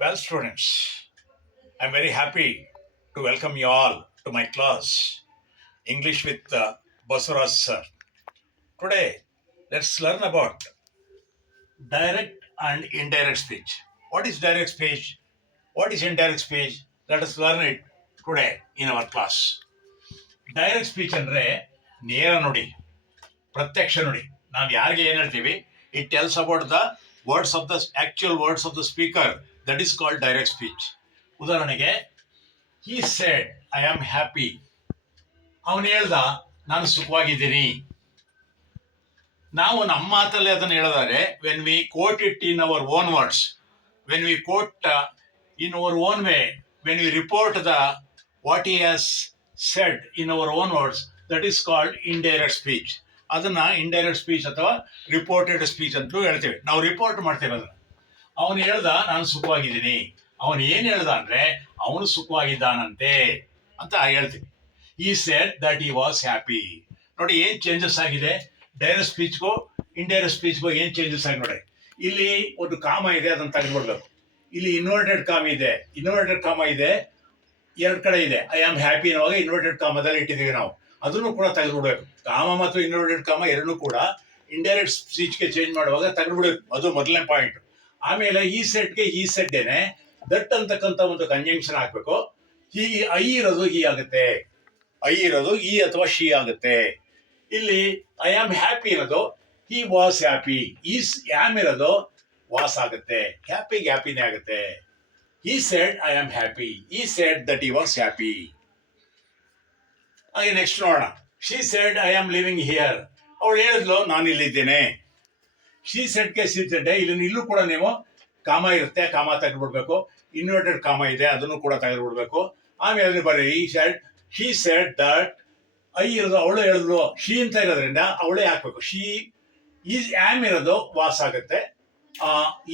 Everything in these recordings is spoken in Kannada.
Well, students, I'm very happy to welcome you all to my class, English with Basuraj sir. Today, let's learn about direct and indirect speech. What is direct speech? What is indirect speech? Let us learn it today in our class. Direct speech ಅಂದ್ರೆ ನೇರ ನುಡಿ, ಪ್ರತ್ಯಕ್ಷ ನುಡಿ. ನಾವು ಯಾರಿಗೆ ಏನ್ ಹೇಳ್ತೀವಿ, it tells about the words of the actual words of the speaker. That is called direct speech. ಉದಾಹರಣೆಗೆ, he said I am happy. ಅವನು ಹೇಳ್ದ ನಾನು ಸುಖವಾಗಿದ್ದೀನಿ. ನಾವು ನಮ್ಮ ಮಾತಲ್ಲೇ ಅದನ್ನು ಹೇಳಿದರೆ, when we quote it in our own words, when we quote in our own way, when we report the what he has said in our own words, that is called indirect speech. ಅದನ್ನ ಇಂಡೈರೆಕ್ಟ್ ಸ್ಪೀಚ್ ಅಥವಾ ರಿಪೋರ್ಟೆಡ್ ಸ್ಪೀಚ್ ಅಂತಲೂ ಹೇಳ್ತೇವೆ. ನಾವು ರಿಪೋರ್ಟ್ ಮಾಡ್ತೇವೆ ಅದನ್ನ. ಅವನು ಹೇಳ್ದ ನಾನು ಸುಖವಾಗಿದ್ದೀನಿ. ಅವನು ಏನ್ ಹೇಳ್ದ ಅಂದ್ರೆ ಅವನು ಸುಖವಾಗಿದ್ದಾನಂತೆ ಅಂತ ಹೇಳ್ತೀವಿ. ಈ said that he was happy. ನೋಡಿ ಏನ್ ಚೇಂಜಸ್ ಆಗಿದೆ ಡೈರೆಕ್ಟ್ ಸ್ಪೀಚ್ಗೂ ಇಂಡೈರೆಕ್ಟ್ ಸ್ಪೀಚ್ಗೂ. ಏನ್ ಚೇಂಜಸ್ ಆಗಿ ನೋಡಿ, ಇಲ್ಲಿ ಒಂದು ಕಾಮ ಇದೆ, ಅದನ್ನ ತೆಗೆದುಬಿಡ್ಬೇಕು. ಇಲ್ಲಿ ಇನ್ವರ್ಟೆಡ್ ಕಾಮ ಇದೆ, ಇನ್ವರ್ಟೆಡ್ ಕಾಮ ಇದೆ, ಎರಡು ಕಡೆ ಇದೆ. ಐ ಆಮ್ ಹ್ಯಾಪಿ ಅನ್ನುವಾಗ ಇನ್ವರ್ಟೆಡ್ ಕಾಮದಲ್ಲಿ ಇಟ್ಟಿದ್ದೀವಿ ನಾವು, ಅದನ್ನು ಕೂಡ ತೆಗೆದುಬಿಡ್ಬೇಕು. ಕಾಮ ಮತ್ತು ಇನ್ವರ್ಟೆಡ್ ಕಾಮ ಎರಡನ್ನೂ ಕೂಡ ಇಂಡೈರೆಕ್ಟ್ ಸ್ಪೀಚ್ಗೆ ಚೇಂಜ್ ಮಾಡುವಾಗ ತೆಗೆದುಬಿಡ್ಬೇಕು. ಅದು ಮೊದಲನೇ ಪಾಯಿಂಟ್. ಆಮೇಲೆ ಈ ಸೆಟ್ಗೆ ಈ ಸೆಡ್ಡೇನೆ ದಟ್ ಅಂತಕ್ಕಂಥ ಒಂದು ಕಂಜಂಕ್ಷನ್ ಹಾಕ್ಬೇಕು. ಹೀಗೆ ಐ ಇರೋದು ಈ ಆಗುತ್ತೆ, ಐ ಇರೋದು ಈ ಅಥವಾ ಶಿ ಆಗುತ್ತೆ. ಇಲ್ಲಿ ಐ ಆಮ್ ಹ್ಯಾಪಿ ಇರೋದು he was happy. Is am ಇರೋದು ವಾಸ್ ಆಗುತ್ತೆ, ಹ್ಯಾಪಿಗೆ ಹ್ಯಾಪಿನೇ ಆಗುತ್ತೆ. he said I am happy. He said that he was happy. ಹಾಗೆ ನೆಕ್ಸ್ಟ್ ನೋಡೋಣ. she said I am living here. ಅವಳು ಹೇಳಿದ್ಲು ನಾನು ಇಲ್ಲಿದ್ದೇನೆ. she said ಗೆ she said, ಇಲ್ಲೂ ಕೂಡ ನೀವು ಕಾಮ ಇರುತ್ತೆ, ಕಾಮ ತೆಗೆದುಬಿಡ್ಬೇಕು. ಇನ್ವರ್ಟೆಡ್ ಕಾಮ ಇದೆ, ಅದನ್ನು ಕೂಡ ತೆಗೆದುಬಿಡ್ಬೇಕು. ಆಮೇಲೆ ಬರೀ he said that ಐ ಇರೋದು ಅವಳು ಹೇಳಿದ್ಲು, ಶಿ ಅಂತ ಇರೋದ್ರಿಂದ ಅವಳೇ ಹಾಕ್ಬೇಕು. ಶಿ ಈಸ್ ಆಮ್ ಇರೋದು ವಾಸ್ ಆಗುತ್ತೆ.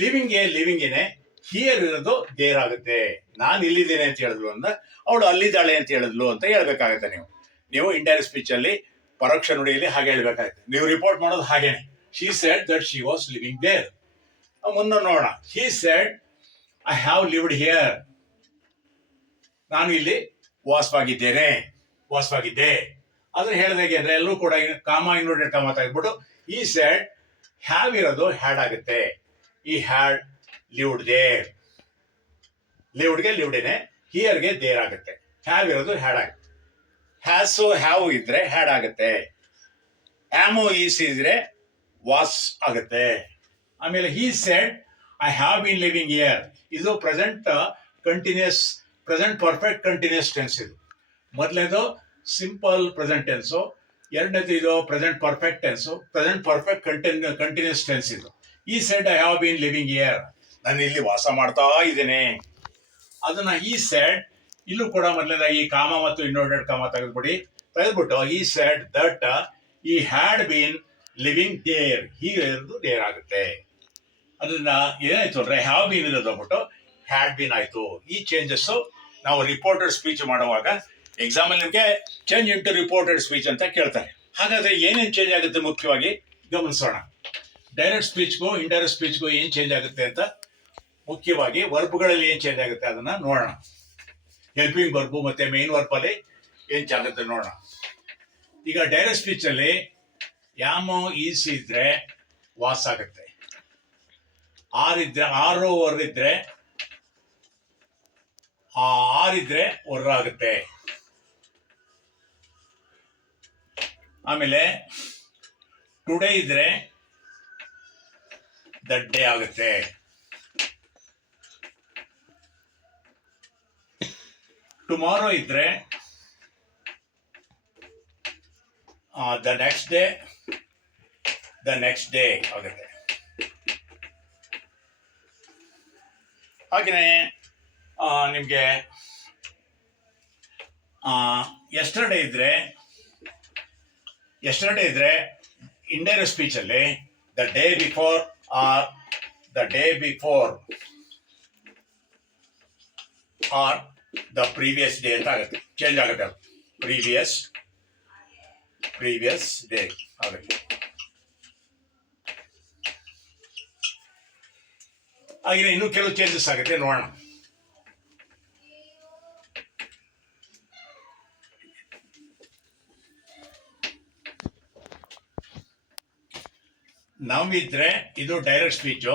ಲಿವಿಂಗ್ ಏನೇ ಹಿಯರ್ ಇರೋದು ದೇರ್ ಆಗುತ್ತೆ. ನಾನು ಇಲ್ಲಿದ್ದೇನೆ ಅಂತ ಹೇಳಿದ್ಲು ಅಂದ್ರೆ ಅವಳು ಅಲ್ಲಿದ್ದಾಳೆ ಅಂತ ಹೇಳಿದ್ಲು ಅಂತ ಹೇಳ್ಬೇಕಾಗತ್ತೆ. ನೀವು ಇಂಡೈರೆಕ್ಟ್ ಸ್ಪೀಚ್ ಅಲ್ಲಿ ಪರೋಕ್ಷ ನುಡಿಯಲ್ಲಿ ಹಾಗೆ ಹೇಳ್ಬೇಕಾಗುತ್ತೆ. ನೀವು ರಿಪೋರ್ಟ್ ಮಾಡೋದು ಹಾಗೇನೆ. She said that she was living there. ಮುಂದೆ ನೋಡೋಣ. He said I have lived here. ನಾನು ಇಲ್ಲಿ ವಾಸವಾಗಿದ್ದೆ. ಅದನ್ನ ಹೇಳಿದಾಗೆ ಅಂದ್ರೆ ಎಲ್ಲರೂ ಕೂಡ ಕಾಮ ಇನ್ವರ್ಟೆಡ್ ಕಾಮ ತೆಗೆದ್ಬಿಟ್ಟು ಈ ಸೆಡ್ ಹ್ಯಾವ್ ಇರೋದು ಹ್ಯಾಡ್ ಆಗುತ್ತೆ. He had lived there. ಲಿವ್ಡ್ಗೆ ಲಿವ್ಡೇನೆ, ಹಿಯರ್ಗೆ ದೇರ್ ಆಗುತ್ತೆ. ಹ್ಯಾವ್ ಇರೋದು ಹ್ಯಾಡ್ ಆಗುತ್ತೆ. ಹ್ಯಾಸು ಹ್ಯಾವ್ ಇದ್ರೆ ಹ್ಯಾಡ್ ಆಗುತ್ತೆ. ಆಮು ಈಸ್ ಇದ್ರೆ ವಾಸ್ ಆಗುತ್ತೆ. ಆಮೇಲೆ he said I have been living here. ಇದು present continuous, present perfect continuous tense. ಇದು ಮೊದಲನೇದು ಸಿಂಪಲ್ ಪ್ರೆಸೆಂಟ್ ಟೆನ್ಸು, ಎರಡನೇದು ಇದು present perfect tense, present perfect continuous tense ಇದು. He said I have been living here. ನಾನು ಇಲ್ಲಿ ವಾಸ ಮಾಡ್ತಾ ಇದ್ದೇನೆ. ಅದನ್ನ ಈ ಸೆಡ್ ಇಲ್ಲೂ ಕೂಡ ಮೊದಲನೇದಾಗಿ ಕಾಮ ಮತ್ತು ಇನ್ವರ್ಟೆಡ್ ಕಾಮ ತೆಗೆದ್ಬಿಟ್ಟು he said that he had been living there. ಹೀಗಿರೋದು ದೇರ್ ಆಗುತ್ತೆ. ಅದನ್ನ ಏನಾಯ್ತು ಅಂದ್ರೆ ಹ್ಯಾವ್ ಬೀನ್ ಇರೋದು ಹೋಗ್ಬಿಟ್ಟು ಹ್ಯಾಡ್ ಬೀನ್ ಆಯ್ತು. ಈ ಚೇಂಜಸ್ ನಾವು ರಿಪೋರ್ಟೆಡ್ ಸ್ಪೀಚ್ ಮಾಡುವಾಗ ಎಕ್ಸಾಮ್ ಅಲ್ಲಿ ನಿಮಗೆ ಚೇಂಜ್ ಇಂಟು ರಿಪೋರ್ಟೆಡ್ ಸ್ಪೀಚ್ ಅಂತ ಕೇಳ್ತಾರೆ. ಹಾಗಾದ್ರೆ ಏನೇನು ಚೇಂಜ್ ಆಗುತ್ತೆ ಮುಖ್ಯವಾಗಿ ಗಮನಿಸೋಣ. ಡೈರೆಕ್ಟ್ ಸ್ಪೀಚ್ಗೂ ಇಂಡೈರೆಕ್ಟ್ ಸ್ಪೀಚ್ಗೂ ಏನ್ ಚೇಂಜ್ ಆಗುತ್ತೆ ಅಂತ ಮುಖ್ಯವಾಗಿ ವರ್ಬ್ಗಳಲ್ಲಿ ಏನ್ ಚೇಂಜ್ ಆಗುತ್ತೆ ಅದನ್ನ ನೋಡೋಣ. ಹೆಲ್ಪಿಂಗ್ ವರ್ಬ್ ಮತ್ತೆ ಮೇನ್ ವರ್ಬ್ ಅಲ್ಲಿ ಏನ್ ಚೇಂಜ್ ಆಗುತ್ತೆ ನೋಡೋಣ. ಈಗ ಡೈರೆಕ್ಟ್ ಸ್ಪೀಚ್ ಅಲ್ಲಿ ಯಾಮೋ ಈಸ್ ಇದ್ರೆ ವಾಸ್ ಆಗುತ್ತೆ. ಆರು ವರ್ ಇದ್ರೆ ಆರಿದ್ರೆ ವರ್ರ ಆಗುತ್ತೆ. ಆಮೇಲೆ ಟುಡೇ ಇದ್ರೆ ದಟ್ ಡೇ ಆಗುತ್ತೆ. ಟುಮಾರೋ ಇದ್ರೆ ದ ನೆಕ್ಸ್ಟ್ ಡೇ ಆಗುತ್ತೆ. ಹಾಗೆಯೇ ನಿಮಗೆ ಎಸ್ಟರ್ಡೇ ಇದ್ರೆ ಇಂಡೈರೆಕ್ಟ್ ಸ್ಪೀಚ್ ಅಲ್ಲಿ the day before are the previous day ಅಂತ ಆಗುತ್ತೆ. ಚೇಂಜ್ ಆಗುತ್ತೆ. ಅದು ಪ್ರೀವಿಯಸ್ ಡೇ ಆಗುತ್ತೆ. ಹಾಗೆ ಇನ್ನೂ ಕೆಲವು ಚೇಂಜಸ್ ಆಗುತ್ತೆ, ನೋಡೋಣ. ನಾವಿದ್ರೆ ಇದು ಡೈರೆಕ್ಟ್ ಸ್ಪೀಚು,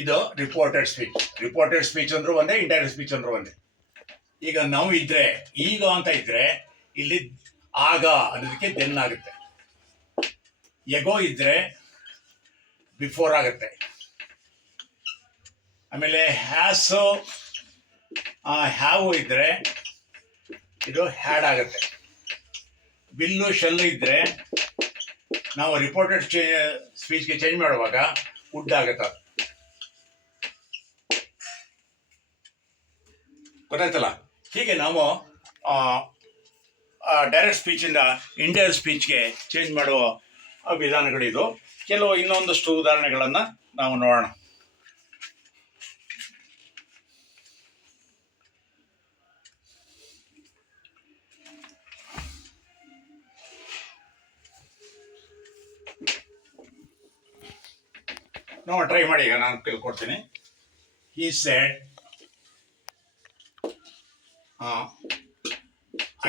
ಇದು ರಿಪೋರ್ಟೆಡ್ ಸ್ಪೀಚ್. ರಿಪೋರ್ಟೆಡ್ ಸ್ಪೀಚ್ ಅಂದ್ರೂ ಒಂದೇ, ಇಂಡೈರೆಕ್ಟ್ ಸ್ಪೀಚ್ ಅಂದ್ರೂ ಒಂದೇ. ಈಗ ನಾವು ಇದ್ರೆ, ಈಗ ಅಂತ ಇದ್ರೆ ಇಲ್ಲಿ ಆಗ ಅನ್ನೋದಕ್ಕೆ ದೆನ್ ಆಗುತ್ತೆ. ಎಗೋ ಇದ್ರೆ ಬಿಫೋರ್ ಆಗುತ್ತೆ. ಆಮೇಲೆ ಹ್ಯಾಸ್ ಹ್ಯಾವ್ ಇದ್ರೆ ಇದು ಹ್ಯಾಡ್ ಆಗುತ್ತೆ. ವಿಲ್ಲು ಶೆಲ್ಲು ಇದ್ರೆ ನಾವು ರಿಪೋರ್ಟೆಡ್ ಸ್ಪೀಚ್ಗೆ ಚೇಂಜ್ ಮಾಡುವಾಗ ವುಡ್ ಆಗುತ್ತೆ. ಗೊತ್ತಾಯ್ತಲ್ಲ? ಹೀಗೆ ನಾವು ಡೈರೆಕ್ಟ್ ಸ್ಪೀಚಿಂದ ಇಂಡೈರೆಕ್ಟ್ ಸ್ಪೀಚ್ಗೆ ಚೇಂಜ್ ಮಾಡುವ ವಿಧಾನಗಳಿದು. ಕೆಲವು ಇನ್ನೊಂದಷ್ಟು ಉದಾಹರಣೆಗಳನ್ನು ನಾವು ನೋಡೋಣ. ನಾವು ಟ್ರೈ ಮಾಡಿ, ಈಗ ನಾನು ತಿಳ್ಕೊಡ್ತೀನಿ. He said,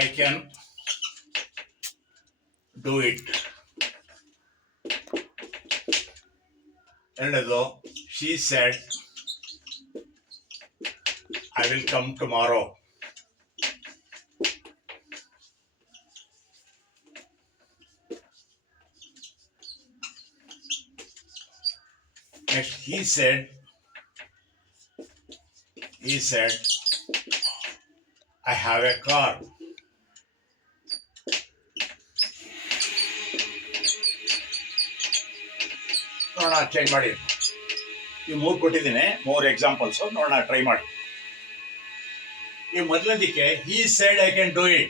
I can do it. ಎರಡದು, she said, I will come tomorrow. Next, he said, I have a car. ನೋಡೋಣ, ಚೇಂಜ್ ಮಾಡಿ. ಈ 3 ಕೊಟ್ಟಿದ್ದೀನಿ, 3 ಎಕ್ಸಾಂಪಲ್ಸು. ನೋಡೋಣ, ಟ್ರೈ ಮಾಡಿ. ಈ ಮೊದಲನೇದಕ್ಕೆ he said I can do it.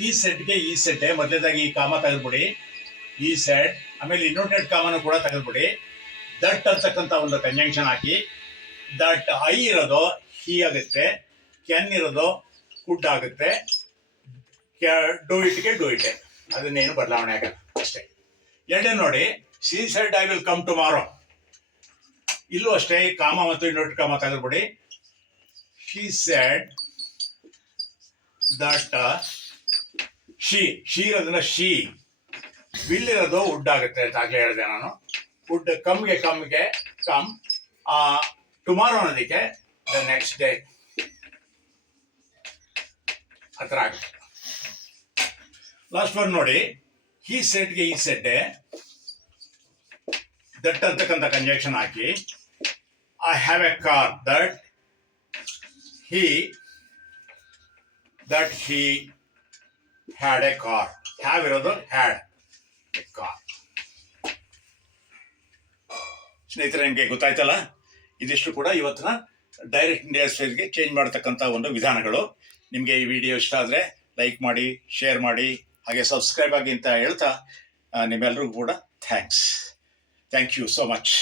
he saidಗೆ he said ಮೊದಲನೇದಾಗಿ ಈ ಕಾಮ ತೆಗೆದ್ಬಿಡಿ. he said, ಆಮೇಲೆ ಇನ್ನೊಂದು ಕಾಮನು ಕೂಡ ತೆಗೆದ್ಬಿಡಿ. ದಟ್ ಅಂತಕ್ಕಂಥ ಒಂದು ಕಂಜಂಕ್ಷನ್ ಹಾಕಿ, ದಟ್ ಐ ಇರೋದು ಹಿ ಆಗುತ್ತೆ, ಕ್ಯಾನ್ ಇರೋದು ಕುಡ್ ಆಗುತ್ತೆ, ಡೂ ಇಟ್ಗೆ ಡೂ ಇಟ್. ಅದನ್ನೇನು ಬದಲಾವಣೆ ಆಗಲ್ಲ, ಅಷ್ಟೇ. ಎರಡನೇ ನೋಡಿ, she said I will come tomorrow. ಇಲ್ಲೂ ಅಷ್ಟೇ ಕಾಮ ಮತ್ತು ಇನ್ನೊಂದು ಕಾಮ ತೆಗೆದ್ಬಿಡಿ. she said that she ಇರೋದನ್ನ she, ವಿಲ್ ಇರೋದು ವುಡ್ ಆಗುತ್ತೆ ಅಂತ ಆಗಲೇ ಹೇಳಿದೆ ನಾನು. ವುಡ್ ಕಮ್ಗೆ ಕಮ್, ಟುಮಾರೋ ಅನ್ನೋದಕ್ಕೆ ದ ನೆಕ್ಸ್ಟ್ ಡೇ ಆ ಥರ ಆಗುತ್ತೆ. ಲಾಸ್ಟ್ ಒನ್ ನೋಡಿ, he saidಗೆ ಈ ಸೆಡ್ಡೆ ದಟ್ ಅಂತಕ್ಕಂಥ conjunction hockey, I have a car. he had a car. have ಇರೋದು had a car. ಸ್ನೇಹಿತರೆ, ನಿಮಗೆ ಗೊತ್ತಾಯ್ತಲ್ಲ? ಇದಿಷ್ಟು ಕೂಡ ಇವತ್ತಿನ ಡೈರೆಕ್ಟ್ ಇಂಡೈರೆಕ್ಟ್ ಸ್ಪೀಚ್ಗೆ ಚೇಂಜ್ ಮಾಡತಕ್ಕಂಥ ಒಂದು ವಿಧಾನಗಳು. ನಿಮಗೆ ಈ ವಿಡಿಯೋ ಇಷ್ಟ ಆದರೆ ಲೈಕ್ ಮಾಡಿ, ಶೇರ್ ಮಾಡಿ, ಹಾಗೆ ಸಬ್ಸ್ಕ್ರೈಬ್ ಆಗಿ ಅಂತ ಹೇಳ್ತಾ ನಿಮ್ಮೆಲ್ಲರಿಗೂ ಕೂಡ ಥ್ಯಾಂಕ್ ಯು ಸೋ ಮಚ್.